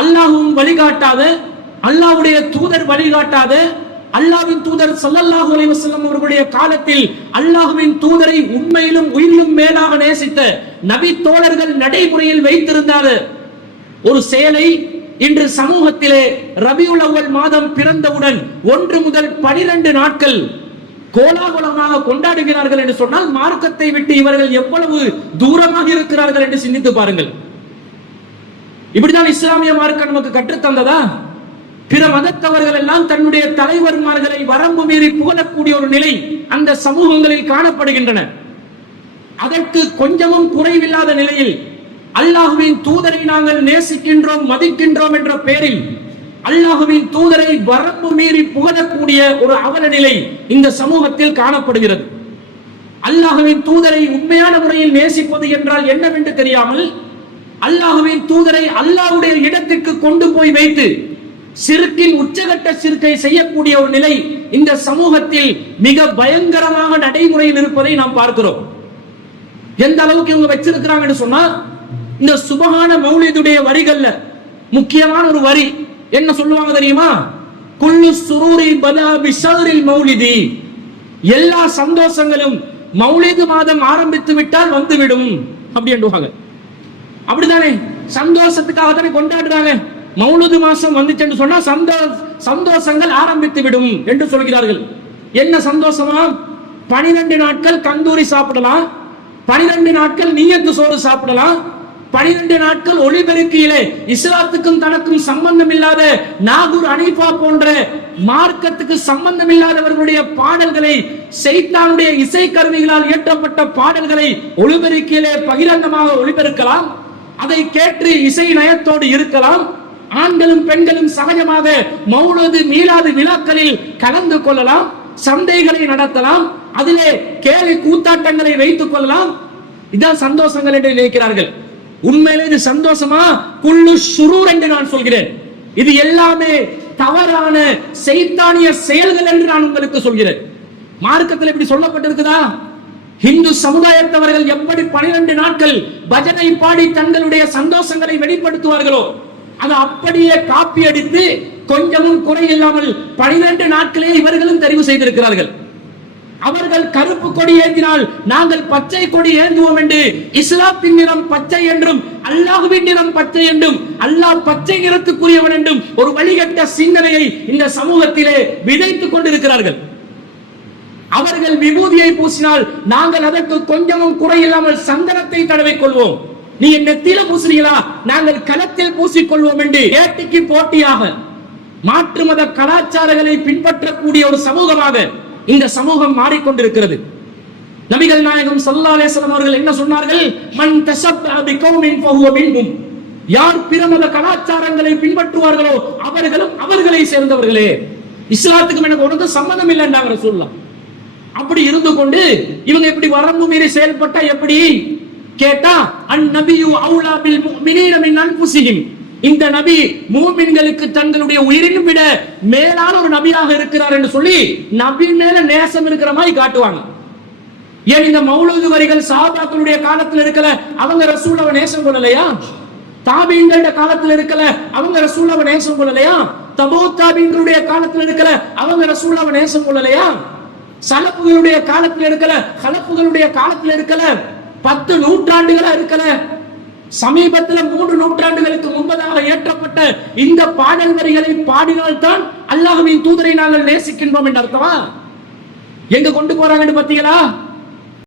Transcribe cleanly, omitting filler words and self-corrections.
அல்லாஹ்வும் வழிகாட்டாத, அல்லாஹ்வுடைய தூதர் வழிகாட்டாத, அல்லாஹ்வின் தூதர் ஸல்லல்லாஹு அலைஹி வஸல்லம் அவர்களுடைய காலத்தில் அல்லாஹ்வின் தூதரை உண்மையிலும் உயிரிலும் மேலாக நேசித்த நபி தோழர்கள் நடைமுறையில் வைத்திருந்தார் ஒரு செயலை இன்று சமூகத்திலே ரபியுல் அவ்வல் மாதம் பிறந்தவுடன் 1 முதல் 12 நாட்கள் கோலாகலமாக கொண்டாடுகிறார்கள் என்று சொன்னால் மார்க்கத்தை விட்டு இவர்கள் எவ்வளவு தூரமாக இருக்கிறார்கள் என்று சிந்தித்து பாருங்கள். இப்படிதான் இஸ்லாமிய மார்க்கம் நமக்கு கற்றுத்தந்ததா? பிற மதத்தவர்கள் எல்லாம் தன்னுடைய தலைவர்மார்களை வரம்பு மீறி புகழக்கூடிய ஒரு நிலை அந்த சமூகங்களில் காணப்படுகின்றன. அதற்கு கொஞ்சமும் குறைவில்லாத நிலையில் அல்லாஹ்வின் தூதரை நாங்கள் நேசிக்கின்றோம், மதிக்கின்றோம் என்ற பெயரில் அல்லாஹ்வின் தூதரை வரம்பு மீறி புகழக்கூடிய ஒரு அவல நிலை இந்த சமூகத்தில் காணப்படுகிறது. அல்லாஹ்வின் தூதரை உண்மையான முறையில் நேசிப்பது என்றால் என்னவென்று தெரியாமல் அல்லாஹ்வின் தூதரை அல்லாஹ்வுடைய இடத்திற்கு கொண்டு போய் வைத்து சிறுக்கின் உச்சகட்ட சிறுக்கை செய்யக்கூடிய ஒரு நிலை இந்த சமூகத்தில் மிக பயங்கரமாக நடைமுறையில் இருப்பதை நாம் பார்க்கிறோம். எந்த அளவுக்கு இவங்க வச்சிருக்கிறாங்கன்னு சொன்னா, இந்த சுபஹான மௌலிதுடைய வரிகள்ல முக்கியமான ஒரு வரி என்ன சொல்லுவாங்க தெரியுமா? குல்லு சுரூரி பதா பிஷரில் மௌலிதி, எல்லா சந்தோஷங்களும் மௌலிது மாதம் ஆரம்பித்து விட்டால் வந்துவிடும் அப்படின்றாங்க. அப்படிதானே? சந்தோஷத்துக்காக தானே கொண்டாடுறாங்க. மௌலிது மாசம் வந்துச்சுன்னு சொன்னா சந்தோஷங்கள் ஆரம்பித்து விடும் என்று சொல்கிறார்கள். என்ன சந்தோஷமா? 12 நாட்கள் கந்தூரி சாப்பிடலாம், 12 நாட்கள் நியத்து சோறு சாப்பிடலாம், 12 நாட்கள் ஒளிபெருக்கியிலே இஸ்லாத்துக்கும் தனக்கும் சம்பந்தம் இல்லாத நாகூர் அனீஃபா போன்ற மார்க்கத்துக்கு சம்பந்தம் இல்லாதவர்களுடைய பாடல்களை, சைத்தானுடைய இசை கருவிகளால் இயற்றப்பட்ட பாடல்களை ஒளிபெருக்கியிலே பகிரங்கமாக ஒளிபெருக்கலாம். அதை கேட்டு இசை நயத்தோடு இருக்கலாம். ஆண்களும் பெண்களும் சகஜமாக மௌலூது மீலாது விழாக்களில் கலந்து கொள்ளலாம், சந்தைகளை நடத்தலாம், அதிலே கேலி கூத்தாட்டங்களை வைத்துக் கொள்ளலாம். இதான் சந்தோஷங்கள் என்று நினைக்கிறார்கள். உண்மையிலே இது சந்தோஷமா? குல்லு ஷுரூர் என்று நான் சொல்கிறேன். இது எல்லாமே தவறான சைத்தானிய செயல்கள் என்று நான் உங்களுக்கு சொல்கிறேன். மார்க்கத்தில் இப்படி சொல்லப்பட்டிருக்குதா? இந்து சமுதாயத்தவர்கள் எப்படி 12 நாட்கள் பஜனை பாடி தங்களுடைய சந்தோஷங்களை வெளிப்படுத்துவார்களோ அதை அப்படியே காப்பி அடித்து கொஞ்சமும் குறையில்லாமல் 12 நாட்களே இவர்களும் தெரிவு செய்திருக்கிறார்கள். அவர்கள் கருப்பு கொடி ஏந்தினால் நாங்கள் பச்சை கொடி ஏந்துவோம் என்று, இஸ்லாத்தின் நிறம் பச்சை என்றும் அல்லாஹ்வின் நிறம் பச்சை என்றும் அல்லாஹ் பச்சை நிறத்துக்குரியவன் என்றும் ஒரு வழிகட்ட சிந்தனையை இந்த சமூகத்திலே விதைத்துக் கொண்டிருக்கிறார்கள். அவர்கள் விபூதியை பூசினால் நாங்கள் அதற்கு கொஞ்சமும் குறையில்லாமல் சந்தனத்தை தடவை கொள்வோம். நீங்க நெத்தியில பூசுறீங்களா, நாங்கள் களத்தில் பூசிக்கொள்வோம் என்று ஏட்டிக்கு போட்டியாக மாற்று மத கலாச்சாரங்களை பின்பற்றக்கூடிய ஒரு சமூகமாக இந்த சமூகம் மாறிக்கொண்டிருக்கிறது. நபிகள் நாயகம் ஸல்லல்லாஹு அலைஹி வஸல்லம் அவர்கள் என்ன சொன்னார்கள்? மன் தஷப்பஹ பிகௌமின் ஃபஹுவ மின்ஹும், யார் பிற மத கலாச்சாரங்களை பின்பற்றுவார்களோ அவர்களும் அவர்களை சேர்ந்தவர்களே. இஸ்லாத்துக்கும் எனக்கு ஒன்றும் சம்பந்தம் இல்லைன்றாங்க ரசூலுல்லாஹ். அப்படி இருந்து கொண்டு இவங்க இப்படி வரம்பு மீறி செயல்பட்டா எப்படி கேட்டா, அந்நபியு அவுலா பில் முஃமினீன மின் அன்ஃபுஸிஹிம், இந்த நபி மூமின்களுக்கு தங்களுடைய உயிரினும் விட மேலான ஒரு நபியாக இருக்கிறார் என்று சொல்லி நபி மேல நேசம் இருக்கிற மாதிரி காட்டுவாங்க. ஏன் இந்த மௌலூது வரிகள் சஹாபாக்களுடைய காலத்துல இருக்கல, அவங்க ரசூலுல்லாஹ் நேசம் கொள்ளலையா? தாபீன்களுடைய காலத்துல இருக்கல, அவங்க ரசூலுல்லாஹ் நேசம் கொள்ளலையா? தபூ தாபீன்களுடைய காலத்துல இருக்கல, அவங்க ரசூலுல்லாஹ் நேசம் கொள்ளலையா? சலப்புகளுடைய காலத்துல இருக்கல, ஹலப்புகளுடைய காலத்துல இருக்கல, 10 நூற்றாண்டுகளா இருக்கல, சமீபத்தில் 3 நூற்றாண்டுகளுக்கு முன்பதாக ஏற்றப்பட்ட இந்த பாடல் வரிகளை பாடினால்தான் அல்லாஹ்வின் தூதரை நாங்கள் நேசிக்கின்றோம் என்று அர்த்தமா? எங்க கொண்டு போறாங்கன்னு பாத்தீங்களா?